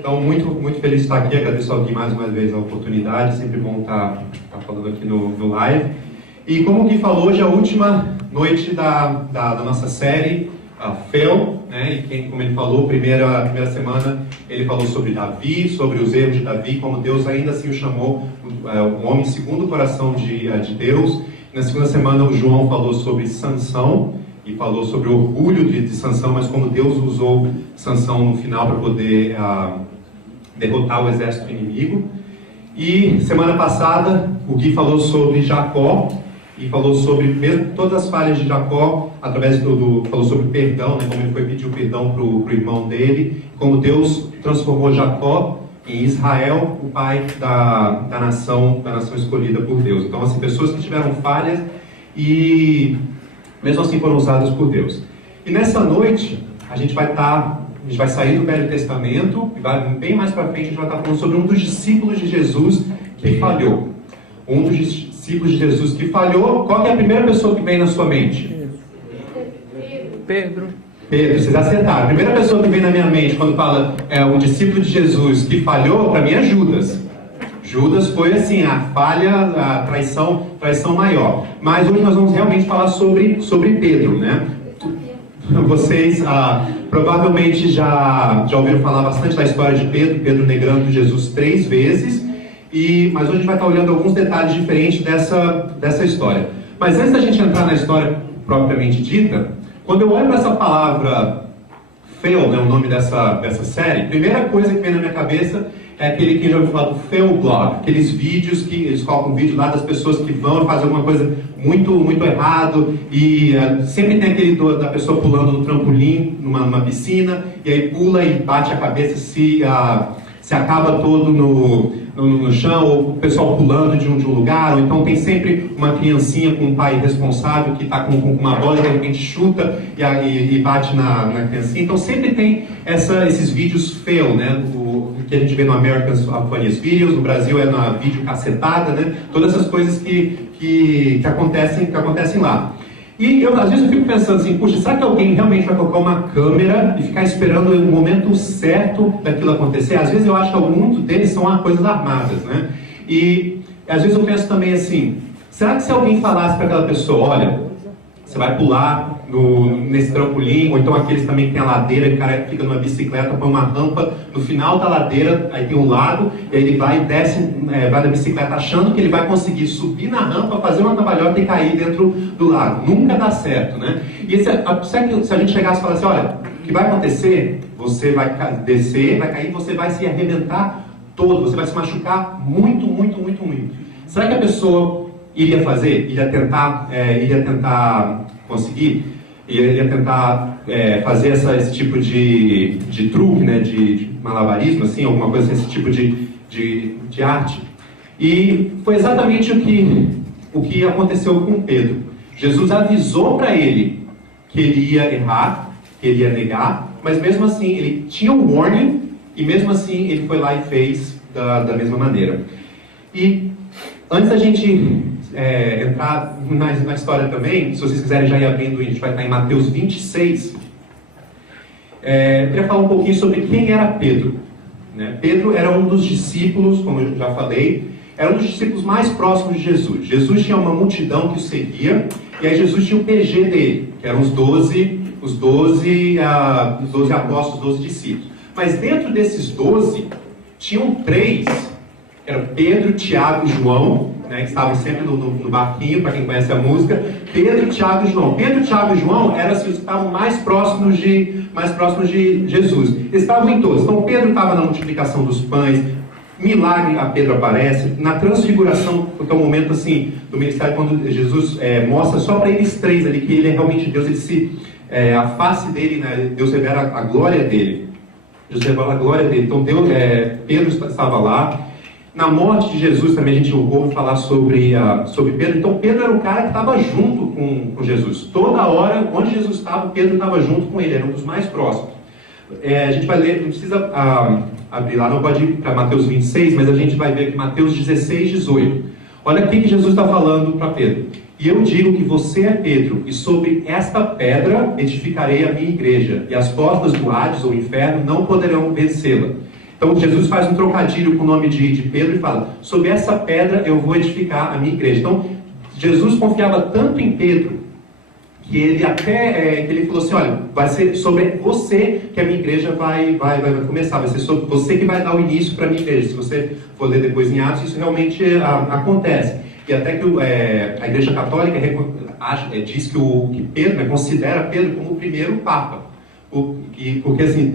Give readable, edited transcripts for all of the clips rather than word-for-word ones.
Então, muito feliz de estar aqui. Agradeço ao Gui mais uma vez a oportunidade. Sempre bom estar falando aqui no live. E como o Gui falou, hoje é a última noite da nossa série, a Fel, né? E como ele falou, primeira semana, ele falou sobre Davi, sobre os erros de Davi, como Deus ainda assim o chamou um homem segundo o coração de Deus. Na segunda semana, o João falou sobre Sansão, e falou sobre o orgulho de Sansão, mas como Deus usou Sansão no final para poder derrotar o exército inimigo. E semana passada, o Gui falou sobre Jacó, e falou sobre mesmo todas as falhas de Jacó, através falou sobre perdão, né, como ele foi pedir o perdão para o irmão dele, como Deus transformou Jacó em Israel, o pai da nação escolhida por Deus. Então, assim, pessoas que tiveram falhas e mesmo assim foram usadas por Deus. E nessa noite, a gente vai sair do Velho Testamento, e bem mais para frente a gente vai estar falando sobre um dos discípulos de Jesus que falhou. Um dos discípulos de Jesus que falhou. Qual que é a primeira pessoa que vem na sua mente? Pedro. Vocês acertaram. A primeira pessoa que vem na minha mente quando fala um discípulo de Jesus que falhou, para mim é Judas. Judas foi assim, a falha, a traição maior. Mas hoje nós vamos realmente falar sobre Pedro, né? Vocês provavelmente já ouviram falar bastante da história de Pedro negando Jesus 3 vezes, mas hoje a gente vai estar olhando alguns detalhes diferentes dessa história. Mas antes da gente entrar na história propriamente dita, quando eu olho para essa palavra Fel, né, o nome dessa série, a primeira coisa que vem na minha cabeça é aquele que já ouviu falar do Fel Blog, aqueles vídeos que eles colocam um vídeo lá das pessoas que vão fazer alguma coisa muito errado, e sempre tem aquele da pessoa pulando no trampolim, numa piscina, e aí pula e bate a cabeça, se acaba todo no chão, ou o pessoal pulando de um lugar, ou então tem sempre uma criancinha com um pai responsável que está com uma bola e de repente chuta e bate na criancinha. Então sempre tem esses vídeos fail, né? Que a gente vê no American Funniest Videos, no Brasil é na vídeo cacetada, né? Todas essas coisas que acontecem lá. E às vezes eu fico pensando assim, puxa, será que alguém realmente vai colocar uma câmera e ficar esperando o momento certo daquilo acontecer? Às vezes eu acho que muitos deles são coisas armadas, né? E às vezes eu penso também assim, será que se alguém falasse para aquela pessoa, olha, você vai pular nesse trampolim, ou então aqueles também que tem a ladeira, e o cara fica numa bicicleta, põe uma rampa no final da ladeira, aí tem um lago, e aí ele vai e desce, vai da bicicleta achando que ele vai conseguir subir na rampa, fazer uma cambalhota e cair dentro do lago. Nunca dá certo, né? E se a gente chegasse e falasse, olha, o que vai acontecer? Você vai descer, vai cair, você vai se arrebentar todo, você vai se machucar muito. Será que a pessoa iria fazer? Iria tentar conseguir? Iria tentar fazer esse tipo de truque, né, de malabarismo, assim, alguma coisa, esse tipo de arte. E foi exatamente o que aconteceu com Pedro. Jesus avisou para ele que ele ia errar, que ele ia negar, mas mesmo assim ele tinha um warning, e mesmo assim ele foi lá e fez da mesma maneira. E antes da gente entrar na história também, se vocês quiserem já ir abrindo, a gente vai estar em Mateus 26. Eu queria falar um pouquinho sobre quem era Pedro, né? Pedro era um dos discípulos, como eu já falei, era um dos discípulos mais próximos de Jesus. Jesus tinha uma multidão que o seguia, e aí Jesus tinha o PG dele, que eram os 12 apóstolos, os 12 discípulos. Mas dentro desses 12, tinham 3, que eram Pedro, Tiago e João, né, que estavam sempre no barquinho, para quem conhece a música. Pedro, Tiago e João. Pedro, Tiago e João eram assim, os que estavam mais próximos de Jesus. Eles estavam em todos. Então Pedro estava na multiplicação dos pães, milagre a Pedro aparece, na transfiguração, que é o momento assim, do ministério, quando Jesus mostra só para eles 3 ali, que ele é realmente Deus, a face dele, né, Deus revela a glória dele. Jesus revela a glória dele. Então Pedro estava lá. Na morte de Jesus também a gente ouve falar sobre Pedro. Então Pedro era o cara que estava junto com Jesus. Toda hora, onde Jesus estava, Pedro estava junto com ele, era um dos mais próximos. A gente vai ler, não precisa abrir lá, não pode ir para Mateus 26, mas a gente vai ver aqui Mateus 16, 18. Olha aqui que Jesus está falando para Pedro. E eu digo que você é Pedro, e sobre esta pedra edificarei a minha igreja, e as portas do Hades, ou inferno, não poderão vencê-la. Então Jesus faz um trocadilho com o nome de Pedro e fala: sobre essa pedra eu vou edificar a minha igreja. Então Jesus confiava tanto em Pedro que ele até que ele falou assim: olha, vai ser sobre você que a minha igreja vai começar, vai ser sobre você que vai dar o início para a minha igreja. Se você for ler depois em Atos, isso realmente acontece. E até que a Igreja Católica diz que Pedro, considera Pedro como o primeiro Papa, porque assim,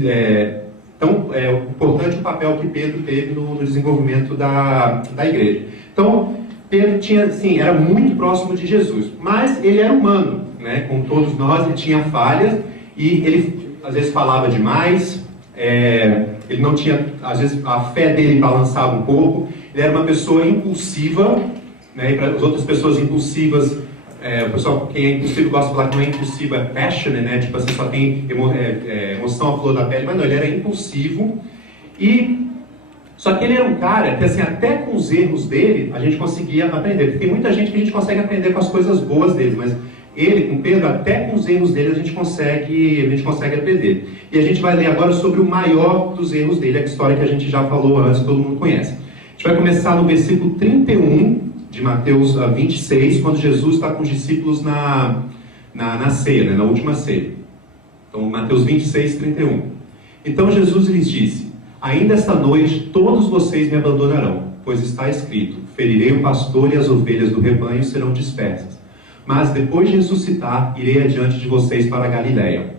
tão importante o papel que Pedro teve no desenvolvimento da igreja. Então Pedro tinha, assim, era muito próximo de Jesus, mas ele era humano, né? Como todos nós, ele tinha falhas e ele às vezes falava demais, ele não tinha, às vezes a fé dele balançava um pouco, ele era uma pessoa impulsiva, né? E para as outras pessoas impulsivas, o pessoal, quem é impulsivo gosta de falar que não é impulsivo, é passionate, né? Tipo assim, só tem emoção à flor da pele, mas não, ele era impulsivo. Só que ele era um cara que, assim, até com os erros dele, a gente conseguia aprender. Porque tem muita gente que a gente consegue aprender com as coisas boas dele, mas ele, com Pedro, até com os erros dele, a gente consegue aprender. E a gente vai ler agora sobre o maior dos erros dele, a história que a gente já falou antes, todo mundo conhece. A gente vai começar no versículo 31 de Mateus 26, quando Jesus está com os discípulos na ceia, né, na última ceia. Então, Mateus 26, 31. Então Jesus lhes disse: ainda esta noite todos vocês me abandonarão, pois está escrito: ferirei o pastor e as ovelhas do rebanho serão dispersas. Mas depois de ressuscitar, irei adiante de vocês para a Galiléia.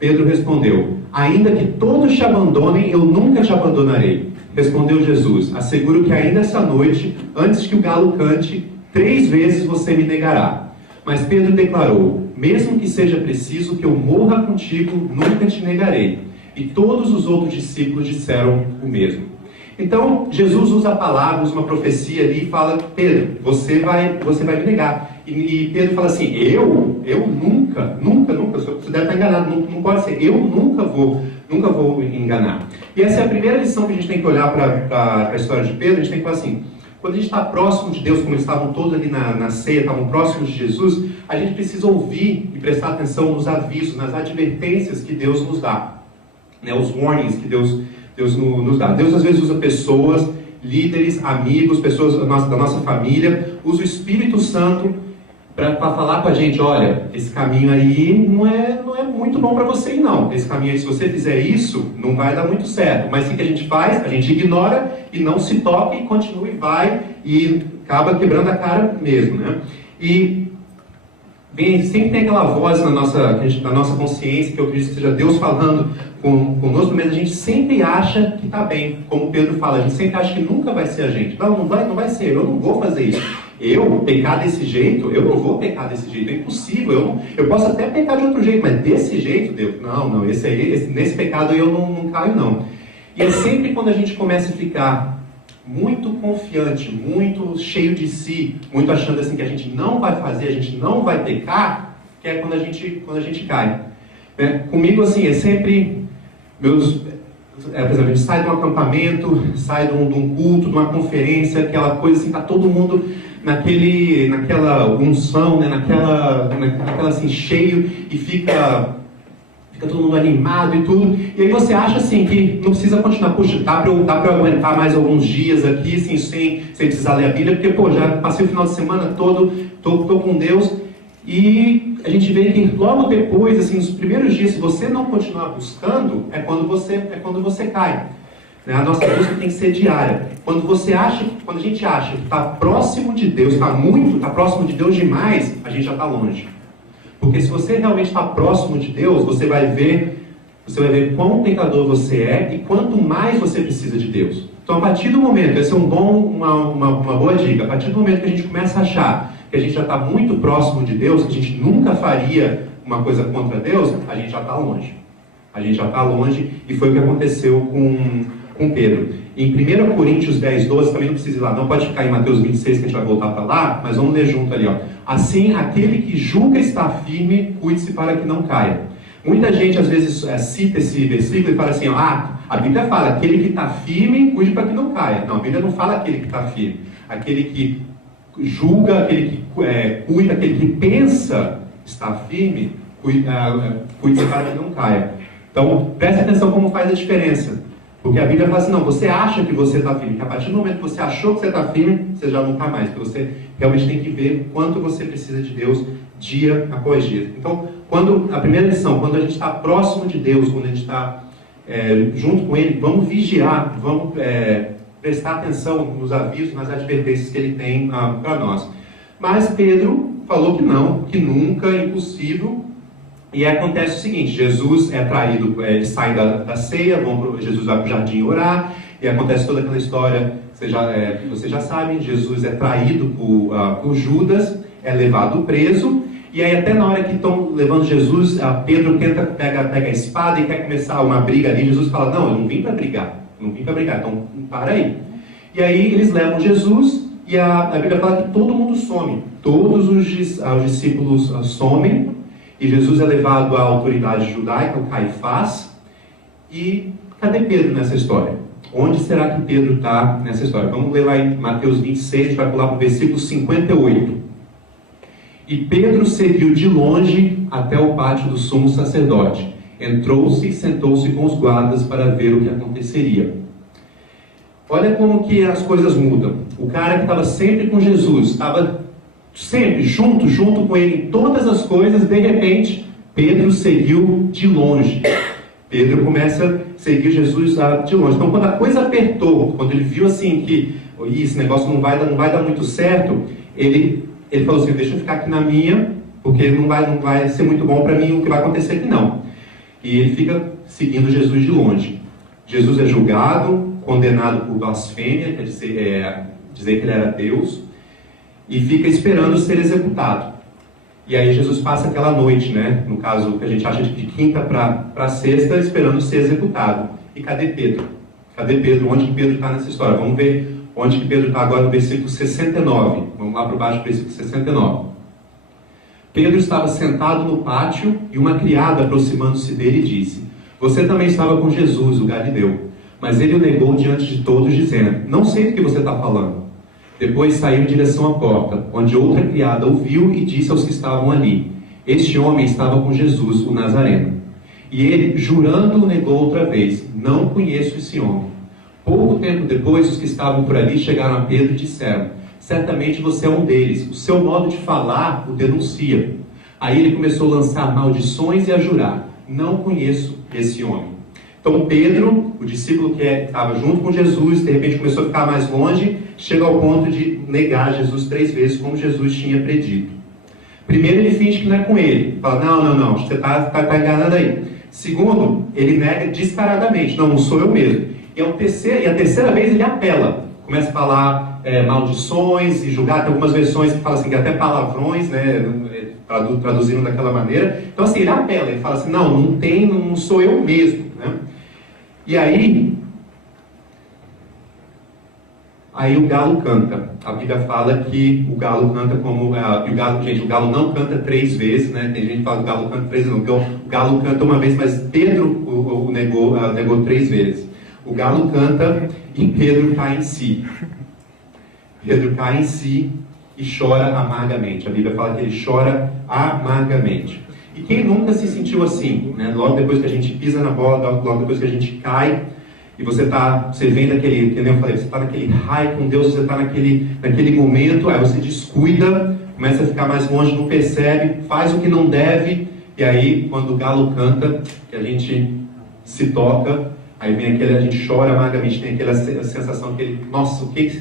Pedro respondeu: ainda que todos te abandonem, eu nunca te abandonarei. Respondeu Jesus: asseguro que ainda essa noite, antes que o galo cante, 3 vezes você me negará. Mas Pedro declarou: mesmo que seja preciso que eu morra contigo, nunca te negarei. E todos os outros discípulos disseram o mesmo. Então, Jesus usa a palavra, usa uma profecia ali e fala: Pedro, você vai me negar. E Pedro fala assim: eu nunca, você deve estar enganado, não pode ser, eu nunca vou enganar. E essa é a primeira lição que a gente tem que olhar para a história de Pedro. A gente tem que falar assim: quando a gente está próximo de Deus, como eles estavam todos ali na ceia, estavam próximos de Jesus, a gente precisa ouvir e prestar atenção nos avisos, nas advertências que Deus nos dá, né? Os warnings que Deus nos dá. Deus às vezes usa pessoas, líderes, amigos, pessoas da nossa família, usa o Espírito Santo para falar com a gente: olha, esse caminho aí não é muito bom para você ir não. Esse caminho aí, se você fizer isso, não vai dar muito certo. Mas o que a gente faz? A gente ignora e não se toca e continua e vai e acaba quebrando a cara mesmo, né? E sempre tem aquela voz na nossa consciência, que eu acredito que seja Deus falando conosco, mas a gente sempre acha que está bem. Como Pedro fala, a gente sempre acha que nunca vai ser a gente. Não vai ser, eu não vou fazer isso. Eu pecar desse jeito, eu não vou pecar desse jeito, é impossível. Eu posso até pecar de outro jeito, mas desse jeito, Deus, não, nesse pecado eu não caio, não. E é sempre quando a gente começa a ficar muito confiante, muito cheio de si, muito achando assim que a gente não vai fazer, a gente não vai pecar, que é quando a gente cai. Comigo, assim, é sempre por exemplo, a gente sai de um acampamento, sai de um culto, de uma conferência, aquela coisa assim, tá todo mundo naquela unção, né? naquela assim, cheio, e fica todo mundo animado e tudo, e aí você acha assim que não precisa continuar: puxa, dá pra eu aguentar mais alguns dias aqui, assim, sem precisar ler a Bíblia, porque já passei o final de semana todo, tô com Deus. E a gente vê que logo depois, assim, nos primeiros dias, se você não continuar buscando, é quando você cai. Né? A nossa busca tem que ser diária. Quando a gente acha que está próximo de Deus, está próximo de Deus demais, a gente já está longe. Porque se você realmente está próximo de Deus, você vai ver quão pecador você é e quanto mais você precisa de Deus. Então, a partir do momento, esse é uma boa dica, a partir do momento que a gente começa a achar que a gente já está muito próximo de Deus, que a gente nunca faria uma coisa contra Deus, a gente já está longe. A gente já está longe, e foi o que aconteceu com Pedro. Em 1 Coríntios 10, 12, também não precisa ir lá, não pode ficar em Mateus 26, que a gente vai voltar para lá, mas vamos ler junto ali, ó. Assim, aquele que julga estar firme, cuide-se para que não caia. Muita gente às vezes cita esse versículo e fala assim: a Bíblia fala, aquele que está firme, cuide para que não caia. Não, a Bíblia não fala aquele que está firme. Aquele que julga, aquele que cuida, aquele que pensa estar firme, cuide para que não caia. Então, preste atenção como faz a diferença. Porque a Bíblia fala assim, não, você acha que você está firme, que a partir do momento que você achou que você está firme, você já não está mais, porque você realmente tem que ver o quanto você precisa de Deus dia após dia. Então, a primeira lição, quando a gente está próximo de Deus, quando a gente está junto com Ele, vamos vigiar, vamos prestar atenção nos avisos, nas advertências que Ele tem para nós. Mas Pedro falou que não, que nunca, é impossível. E acontece o seguinte, Jesus é traído, ele sai da ceia, Jesus vai para o jardim orar, e acontece toda aquela história, vocês já sabem, Jesus é traído por Judas, é levado preso, e aí até na hora que estão levando Jesus, Pedro pega a espada e quer começar uma briga ali, Jesus fala, não, eu não vim para brigar, então para aí. E aí eles levam Jesus, e a Bíblia fala que todo mundo some, todos os discípulos somem, e Jesus é levado à autoridade judaica, o Caifás. E cadê Pedro nessa história? Onde será que Pedro está nessa história? Vamos ler lá em Mateus 26, a gente vai pular para o versículo 58. E Pedro seguiu de longe até o pátio do sumo sacerdote. Entrou-se e sentou-se com os guardas para ver o que aconteceria. Olha como que as coisas mudam. O cara que estava sempre com Jesus, estava sempre junto com ele em todas as coisas, de repente, Pedro seguiu de longe. Pedro começa a seguir Jesus de longe. Então, quando a coisa apertou, quando ele viu assim que esse negócio não vai dar muito certo, ele falou assim, deixa eu ficar aqui na minha, porque não vai ser muito bom para mim o que vai acontecer aqui não. E ele fica seguindo Jesus de longe. Jesus é julgado, condenado por blasfêmia, quer dizer que ele era Deus, e fica esperando ser executado. E aí Jesus passa aquela noite, né? No caso, que a gente acha de quinta para sexta, esperando ser executado. E cadê Pedro? Cadê Pedro? Onde que Pedro está nessa história? Vamos ver onde que Pedro está agora no versículo 69. Vamos lá para baixo do versículo 69. Pedro estava sentado no pátio e uma criada, aproximando-se dele, disse, você também estava com Jesus, o Galileu. Mas ele o negou diante de todos, dizendo, não sei do que você está falando. Depois saiu em direção à porta, onde outra criada o viu e disse aos que estavam ali, este homem estava com Jesus, o Nazareno. E ele, jurando, o negou outra vez, não conheço esse homem. Pouco tempo depois, os que estavam por ali chegaram a Pedro e disseram, certamente você é um deles, o seu modo de falar o denuncia. Aí ele começou a lançar maldições e a jurar, não conheço esse homem. Então Pedro, o discípulo que estava junto com Jesus, de repente começou a ficar mais longe, chega ao ponto de negar Jesus 3 vezes, como Jesus tinha predito. Primeiro ele finge que não é com ele, fala, não, você está enganado aí. Segundo, ele nega descaradamente, não sou eu mesmo. E a terceira vez ele apela, começa a falar maldições e julgar, tem algumas versões que falam assim, que até palavrões, né, traduzindo daquela maneira. Então assim, ele apela, ele fala assim, não sou eu mesmo, né? E aí o galo canta. A Bíblia fala que o galo canta como... o galo não canta 3 vezes, né? Tem gente que fala que o galo canta 3 vezes, não. O galo canta uma vez, mas Pedro o negou 3 vezes. O galo canta e Pedro cai em si. Pedro cai em si e chora amargamente. A Bíblia fala que ele chora amargamente. E quem nunca se sentiu assim, né? Logo depois que a gente pisa na bola, logo depois que a gente cai, e você vem daquele, que nem eu falei, você está naquele raio com Deus, você está naquele momento, aí você descuida, começa a ficar mais longe, não percebe, faz o que não deve, e aí quando o galo canta, que a gente se toca, aí vem a gente chora amargamente, tem aquela sensação, nossa, o que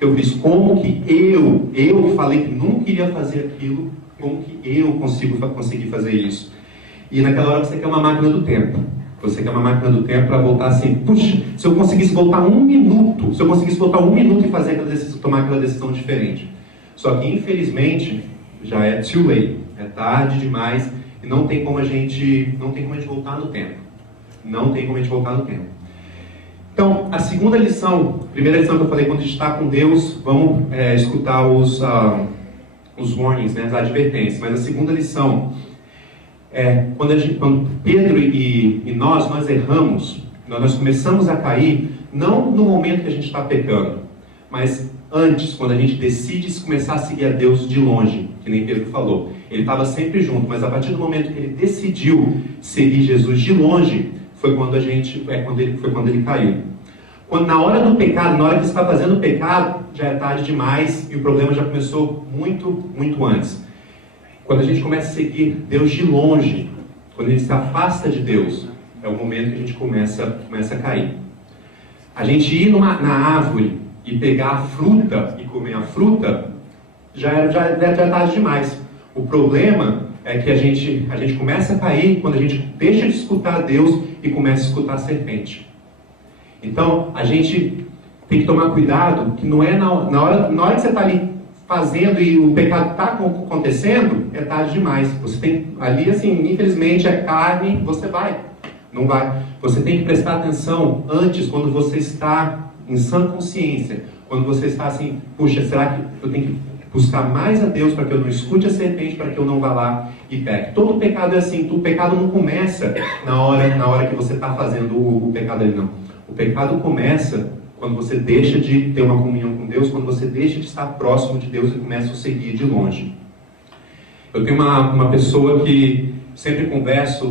eu fiz? Como que eu falei que nunca iria fazer aquilo, como que eu consegui fazer isso? E naquela hora você quer uma máquina do tempo. Você quer uma máquina do tempo para voltar assim, puxa, se eu conseguisse voltar 1 minuto, e fazer aquela decisão, tomar aquela decisão diferente. Só que infelizmente já é too late, é tarde demais e não tem como a gente voltar no tempo. Não tem como a gente voltar no tempo. Então, a segunda lição, a primeira lição que eu falei, quando a gente está com Deus, vamos escutar os warnings, né, as advertências. Mas a segunda lição quando Pedro e nós erramos, nós começamos a cair, não no momento que a gente está pecando, mas antes, quando a gente decide começar a seguir a Deus de longe, que nem Pedro falou. ele estava sempre junto, mas a partir do momento que ele decidiu seguir Jesus de longe, foi quando ele caiu. Quando na hora do pecado, na hora que você está fazendo o pecado, já é tarde demais e o problema já começou muito, muito antes. Quando a gente começa a seguir Deus de longe, quando a gente se afasta de Deus, é o momento que a gente começa a cair. A gente ir na árvore e pegar a fruta e comer a fruta, já é tarde demais. O problema é que a gente começa a cair quando a gente deixa de escutar Deus e começa a escutar a serpente. Então, a gente tem que tomar cuidado, que não é na hora que você está ali fazendo e o pecado está acontecendo, é tarde demais. Você tem ali, assim, infelizmente, é carne, você não vai. Você tem que prestar atenção antes, quando você está em sã consciência, quando você está assim, puxa, será que eu tenho que buscar mais a Deus para que eu não escute a serpente, para que eu não vá lá e peque? Todo pecado é assim, o pecado não começa na hora que você está fazendo o pecado ali, não. O pecado começa quando você deixa de ter uma comunhão com Deus, quando você deixa de estar próximo de Deus e começa a seguir de longe. Eu tenho uma pessoa que sempre converso,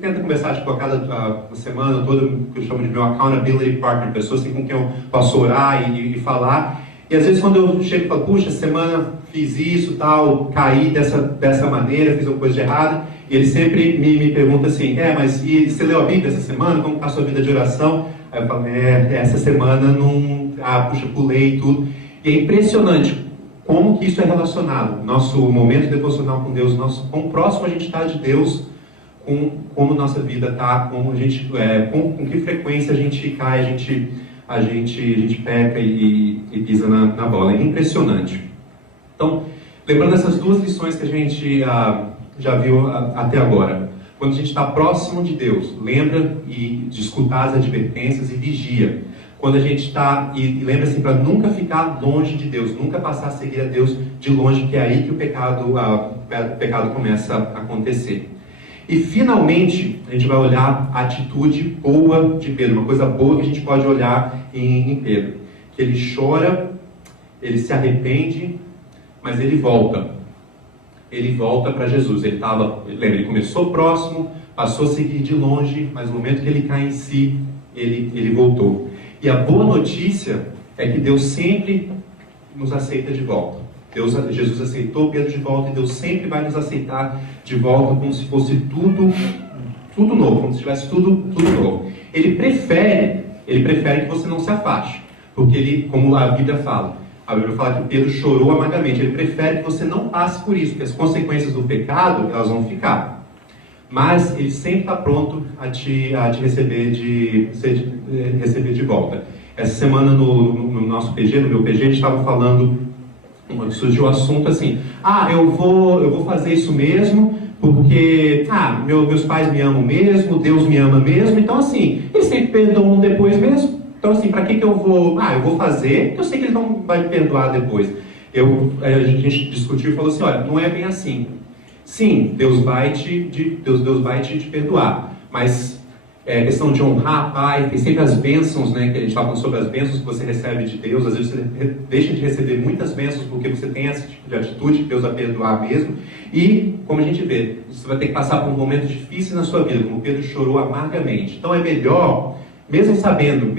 tenta conversar tipo, a cada semana toda, que eu chamo de meu accountability partner, pessoa assim, com quem eu posso orar e falar. E às vezes quando eu chego e falo, puxa, semana fiz isso, tal, caí dessa maneira, fiz uma coisa de errado, e ele sempre me pergunta assim, mas e você leu a Bíblia essa semana? Como está a sua vida de oração? Aí eu falo, essa semana não, puxa, pulei e tudo. E é impressionante como que isso é relacionado. Nosso momento devocional com Deus, quão próximo a gente está de Deus, com como nossa vida está, como a gente, com que frequência a gente cai, a gente peca e pisa na bola. É impressionante. Então, lembrando essas duas lições que a gente já viu até agora. Quando a gente está próximo de Deus, lembra de escutar as advertências e vigia. Quando a gente está, e lembra assim, para nunca ficar longe de Deus, nunca passar a seguir a Deus de longe, que é aí que o pecado começa a acontecer. E finalmente, a gente vai olhar a atitude boa de Pedro, uma coisa boa que a gente pode olhar em Pedro. Que ele chora, ele se arrepende, mas ele volta. Ele volta para Jesus. Ele começou próximo, passou a seguir de longe, mas no momento que ele cai em si, ele voltou. E a boa notícia é que Deus sempre nos aceita de volta. Jesus aceitou Pedro de volta e Deus sempre vai nos aceitar de volta como se fosse tudo novo, como se tivesse tudo novo. Ele prefere que você não se afaste, porque como a Bíblia fala que Pedro chorou amargamente. Ele prefere que você não passe por isso, porque as consequências do pecado, elas vão ficar. Mas ele sempre está pronto a te receber de volta. Essa semana no nosso PG, no meu PG, a gente estava falando, surgiu o assunto assim, eu vou fazer isso mesmo, porque meus pais me amam mesmo, Deus me ama mesmo, então assim, eles sempre perdoam depois mesmo. Então assim, para que eu vou... eu vou fazer, porque eu sei que ele não vai me perdoar depois. A gente discutiu e falou assim, olha, não é bem assim. Sim, Deus vai te perdoar, mas é questão de honrar Pai, tem sempre as bênçãos, né, que a gente está falando sobre as bênçãos que você recebe de Deus. Às vezes você deixa de receber muitas bênçãos porque você tem esse tipo de atitude de Deus a perdoar mesmo. E, como a gente vê, você vai ter que passar por um momento difícil na sua vida, como Pedro chorou amargamente. Então é melhor, mesmo sabendo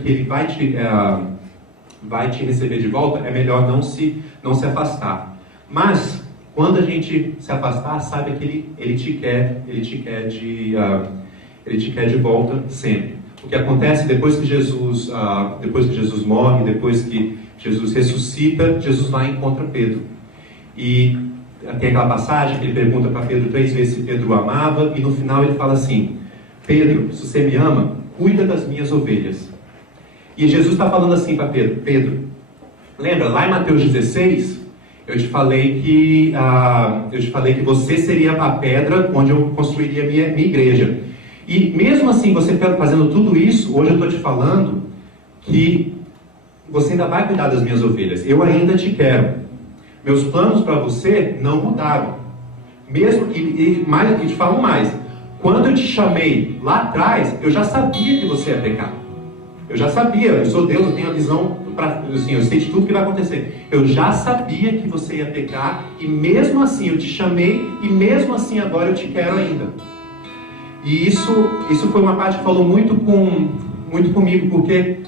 que ele vai te receber de volta, é melhor não se afastar. Mas quando a gente se afastar, saiba que ele te quer de volta sempre. O que acontece depois que Jesus morre, depois que Jesus ressuscita, Jesus vai e encontra Pedro. E tem aquela passagem que ele pergunta para Pedro 3 vezes se Pedro o amava, e no final ele fala assim: Pedro, se você me ama, cuida das minhas ovelhas. E Jesus está falando assim para Pedro: Pedro, lembra lá em Mateus 16, eu te falei que você seria a pedra onde eu construiria a minha igreja. E mesmo assim, você fazendo tudo isso, hoje eu estou te falando que você ainda vai cuidar das minhas ovelhas. Eu ainda te quero. Meus planos para você não mudaram. Mesmo e te falo mais. Quando eu te chamei lá atrás, eu já sabia que você ia pecar. Eu já sabia, eu sou Deus, eu tenho a visão, assim, eu sei de tudo que vai acontecer. Eu já sabia que você ia pecar, e mesmo assim eu te chamei, e mesmo assim agora eu te quero ainda. E isso foi uma parte que falou muito comigo, porque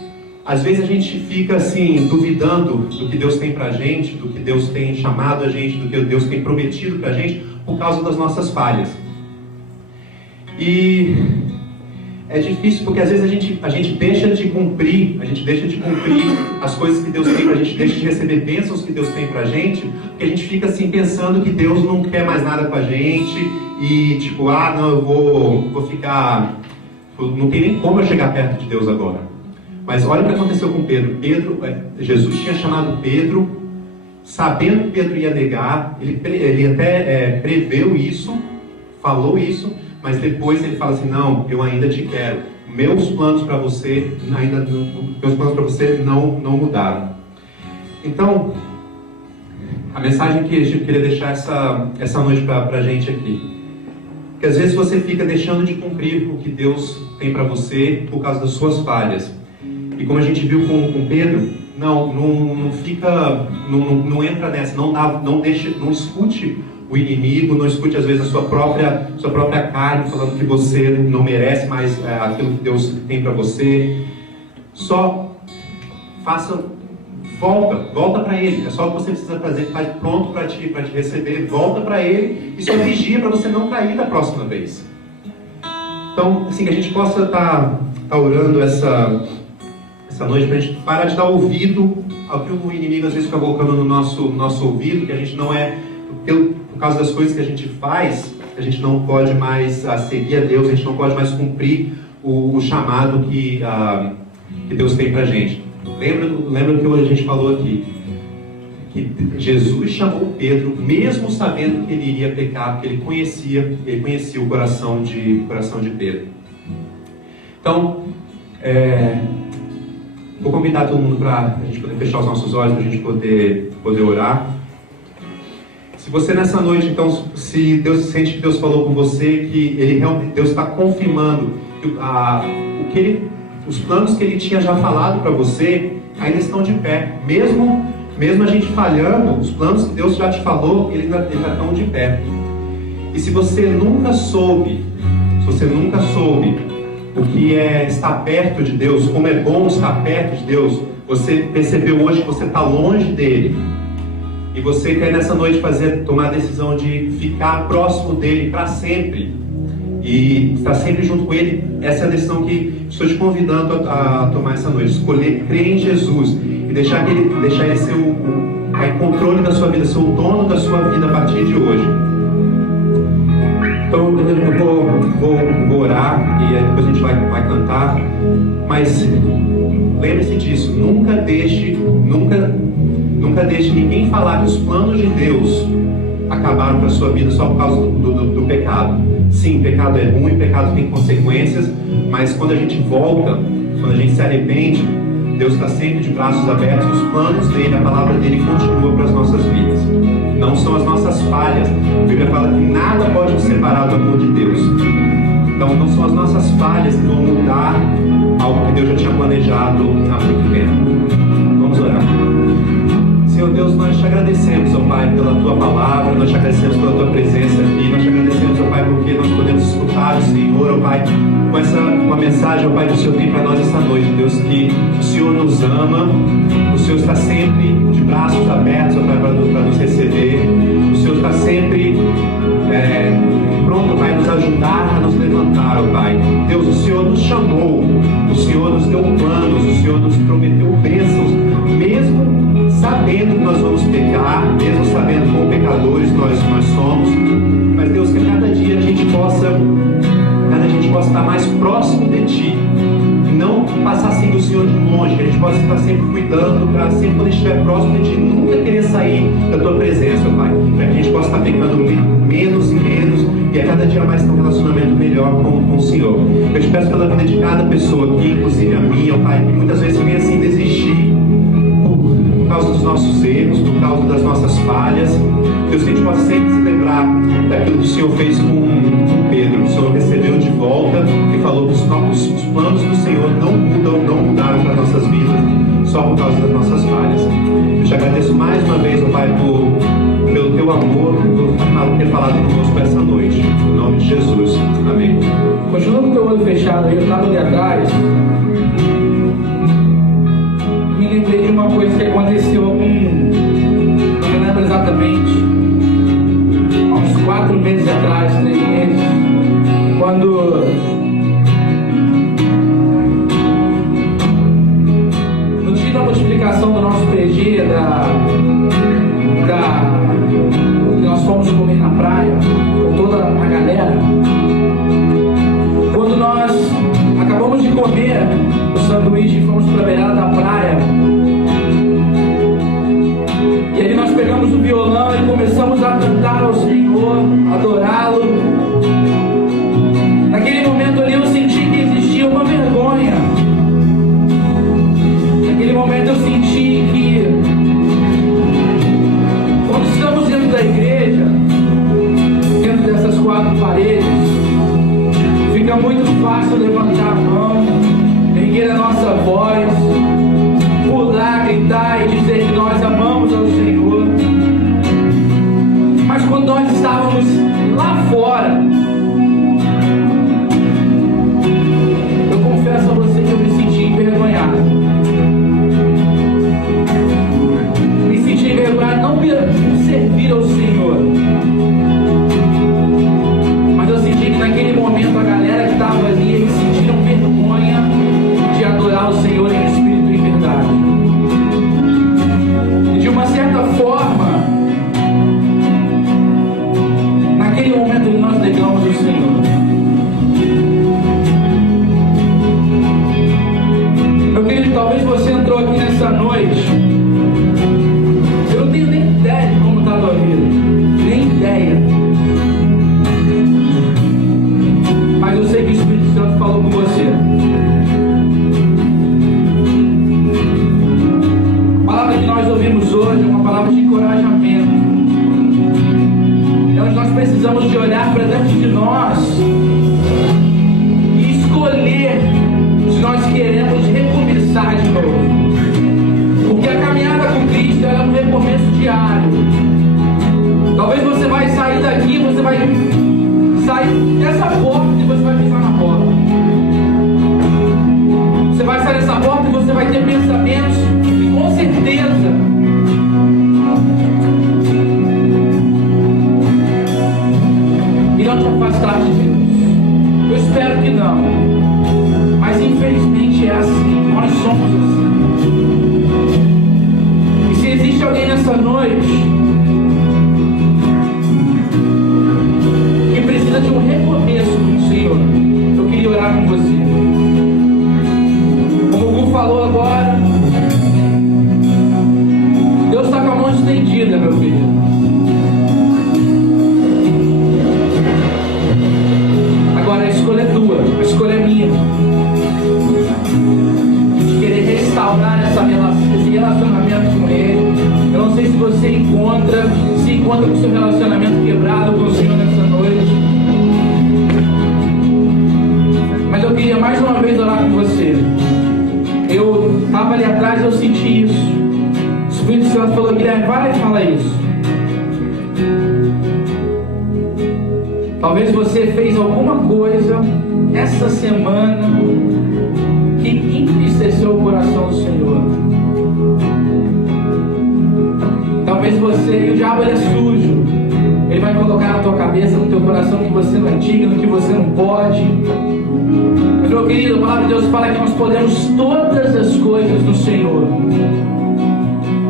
às vezes a gente fica assim, duvidando do que Deus tem pra gente, do que Deus tem chamado a gente, do que Deus tem prometido pra gente, por causa das nossas falhas. E é difícil porque às vezes a gente deixa de cumprir as coisas que Deus tem pra gente, deixa de receber bênçãos que Deus tem pra gente, porque a gente fica assim pensando que Deus não quer mais nada com a gente, e tipo, não, eu vou ficar, não tem nem como eu chegar perto de Deus agora. Mas olha o que aconteceu com Pedro. Jesus tinha chamado Pedro, sabendo que Pedro ia negar, ele até preveu isso, falou isso, mas depois ele fala assim, não, eu ainda te quero. Meus planos para você não mudaram. Então, a mensagem que a gente queria deixar essa noite para a gente aqui, que às vezes você fica deixando de cumprir o que Deus tem para você por causa das suas falhas. E como a gente viu com Pedro, não entra nessa, não escute o inimigo, não escute às vezes a sua própria carne falando que você não merece mais aquilo que Deus tem para você. Só volta para Ele. É só o que você precisa fazer, está pronto para te receber. Volta para Ele e só vigia para você não cair da próxima vez. Então, assim, que a gente possa estar orando essa noite para a gente parar de dar ouvido ao que o inimigo às vezes fica colocando no nosso ouvido, que a gente não é, por causa das coisas que a gente faz, a gente não pode mais seguir a Deus, a gente não pode mais cumprir o chamado que Deus tem para a gente. Lembra do que a gente falou aqui? Que Jesus chamou Pedro, mesmo sabendo que ele iria pecar, porque ele conhecia o coração de Pedro. Então, vou convidar todo mundo para a gente poder fechar os nossos olhos, para a gente poder orar. Se você nessa noite, então, se Deus sente que Deus falou com você, que Deus está confirmando que os planos que Ele tinha já falado para você ainda estão de pé. Mesmo a gente falhando, os planos que Deus já te falou, eles ainda estão de pé. E se você nunca soube o que é estar perto de Deus, como é bom estar perto de Deus, você percebeu hoje que você está longe dele, e você quer nessa noite tomar a decisão de ficar próximo dele para sempre, e estar sempre junto com ele, essa é a decisão que estou te convidando a tomar essa noite. Escolher crer em Jesus e deixar ele ser o controle da sua vida, ser o dono da sua vida a partir de hoje. Então eu vou orar e depois a gente vai cantar, mas lembre-se disso, nunca deixe ninguém falar que os planos de Deus acabaram para a sua vida só por causa do pecado. Sim, pecado é ruim, pecado tem consequências, mas quando a gente volta, quando a gente se arrepende, Deus está sempre de braços abertos, os planos dele, a palavra dele continua para as nossas vidas. Não são as nossas falhas. A Bíblia fala que nada pode nos separar do amor de Deus. Então não são as nossas falhas que vão mudar algo que Deus já tinha planejado há muito tempo. Vamos orar. Senhor Deus, nós te agradecemos, ó Pai, pela Tua palavra, nós te agradecemos pela Tua presença aqui, nós te agradecemos, ó Pai, porque nós podemos escutar o Senhor, ó Pai, com uma mensagem, ó Pai, que o Senhor tem para nós essa noite, Deus, que o Senhor nos ama, o Senhor está sempre de braços abertos, ó Pai, para nos receber, o Senhor está sempre pronto, Pai, nos ajudar a nos levantar, ó Pai. Deus, o Senhor nos chamou, o Senhor nos deu planos, o Senhor nos prometeu bênçãos, mesmo sabendo que nós vamos pecar, mesmo sabendo quão pecadores nós somos, mas Deus, que cada dia a gente possa estar mais próximo de Ti, e não passar assim do Senhor de longe, que a gente possa estar sempre cuidando, para sempre quando estiver próximo de Ti, nunca querer sair da Tua presença, Pai, para que a gente possa estar pecando menos e menos, e a cada dia mais ter um relacionamento melhor com o Senhor. Eu te peço pela vida de cada pessoa aqui, inclusive a minha, Pai, que muitas vezes vem assim desistir, por causa dos nossos erros, por causa das nossas falhas. Deus, que a gente possa sempre se lembrar daquilo que o Senhor fez com Pedro. O Senhor recebeu de volta e falou que os planos do Senhor não mudaram Pai, pelo Teu amor, por ter falado conosco essa noite. Em nome de Jesus. Amém. Continua com o teu olho fechado aí, eu estava ali atrás. Me lembrei de uma coisa que aconteceu não me lembro exatamente, há uns 4 meses atrás, 3 meses, quando no dia da multiplicação do nosso PG, que nós fomos comer na praia com toda a galera, quando nós acabamos de comer o sanduíche e fomos para a beirada da praia, e ali nós pegamos o violão e começamos a cantar ao Senhor, adorá-lo. Naquele momento ali eu senti que existia uma vergonha. Naquele momento eu senti que, quando estamos dentro da igreja, dentro dessas 4 paredes, fica muito fácil levantar a mão, erguer a nossa voz, pular, gritar e dizer que nós amamos ao Senhor. Mas quando nós estávamos lá fora, eu confesso a você que eu me senti envergonhado. Me senti envergonhado não por servir ao Senhor, mas eu senti que naquele momento a galera que estava ali, eles sentiram vergonha de adorar o Senhor em espírito e em verdade. E de uma certa forma, naquele momento nós negamos o Senhor. Meu querido, talvez você entrou aqui nessa noite, eu não tenho nem ideia de como está a tua vida, nem ideia. Mas eu sei que o Espírito Santo falou com você. A palavra que nós ouvimos hoje é uma palavra de encorajamento. É onde nós precisamos de olhar para dentro de nós e escolher se nós queremos recomeçar de novo. Porque a caminhada com Cristo é um recomeço diário. Talvez você vai sair daqui, você vai sair dessa porta e você vai pisar na porta. Você vai sair dessa porta e você vai ter pensamentos que com certeza irão te afastar de Deus. Eu espero que não, mas infelizmente é assim, nós somos assim. E se existe alguém nessa noite que precisa de um recomeço com o Senhor, eu queria orar com você. Como o Gu falou agora, Deus está com a mão estendida, meu filho. Agora a escolha é tua, a escolha é minha, de querer restaurar esse relacionamento com Ele. Eu não sei se você se encontra com o seu relacionamento quebrado com o Senhor nessa noite, mas eu queria mais uma vez orar com você. Eu estava ali atrás e eu senti isso. O Espírito Santo falou: Guilherme, vai e fala isso. Talvez você fez alguma coisa essa semana que entristeceu o coração do Senhor. Talvez você, e o diabo ele é sujo, ele vai colocar na tua cabeça, no teu coração, que você não é digno, que você não pode. Mas, meu querido, a palavra de Deus fala que nós podemos todas as coisas no Senhor.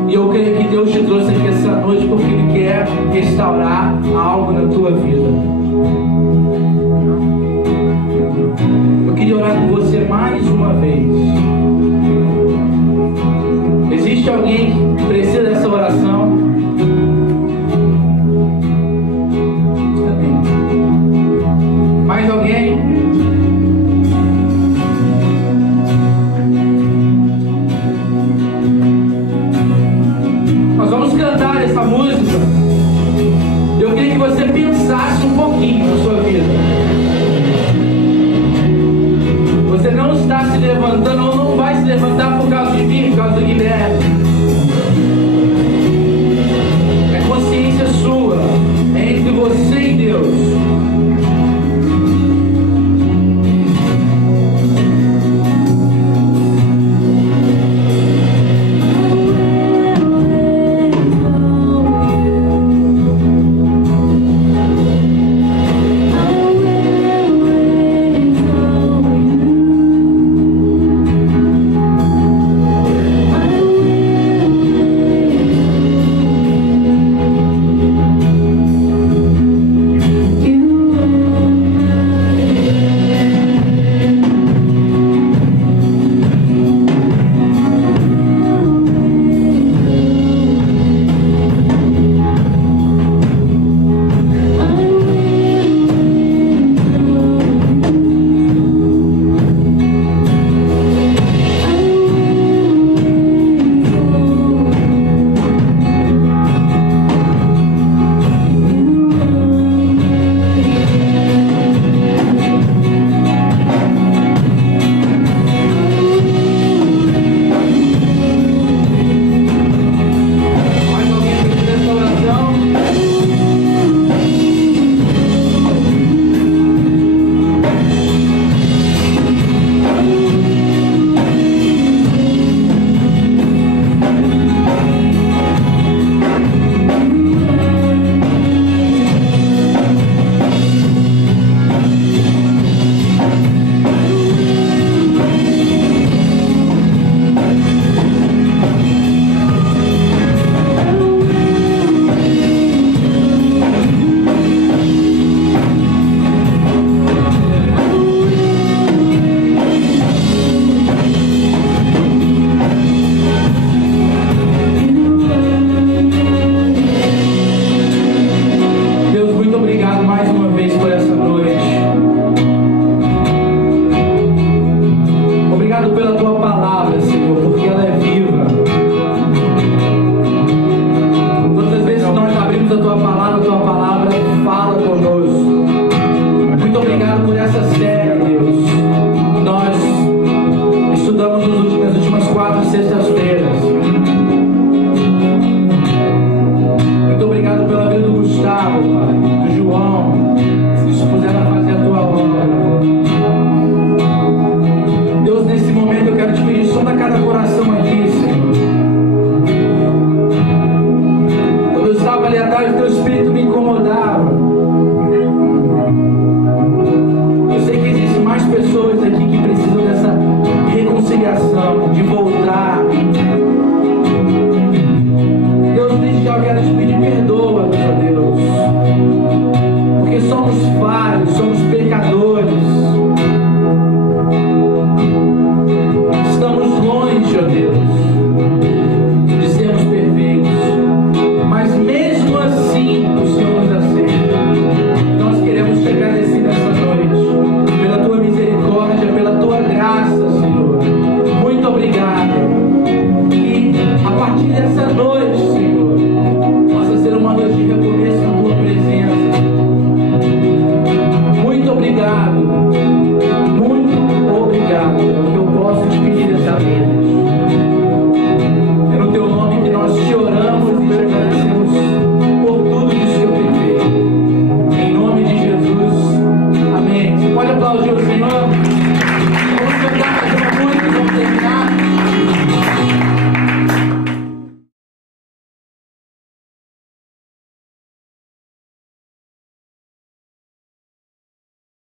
E eu creio que Deus te trouxe aqui essa noite porque Ele quer restaurar algo na tua vida. Eu queria orar com você mais uma vez. Existe alguém que precisa dessa oração? Amém. Mais alguém? Nós vamos cantar essa música. Eu queria que você pensasse um pouquinho na sua vida. nessa série, Deus, nós estudamos nas últimas 4 sextas-feiras. Muito obrigado pela vida do Gustavo, Pai, do João, que se dispuseram a fazer a tua obra. Deus, nesse momento eu quero te pedir, sonda cada coração aqui, Senhor. Quando eu estava ali atrás, o teu Espírito me incomodava. Eu sei que existem mais pessoas aqui que precisam dessa reconciliação, de voltar. Deus, desde já eu quero te pedir, perdoa, meu Deus, porque somos falhos, somos pecadores, estamos longe, ó Deus, de sermos perfeitos, mas mesmo assim o Senhor nos aceita. Nós queremos te agradecer nessa noite pela tua misericórdia, pela tua graça, Senhor. Muito obrigado. E a partir dessa noite, Senhor, possa ser uma noite de recomeço na tua presença. Muito obrigado. Muito obrigado. É o que eu posso te pedir dessa vez. É no teu nome que nós te oramos e te agradecemos por tudo que o Senhor tem feito. Em nome de Jesus. Amém. Você pode aplaudir o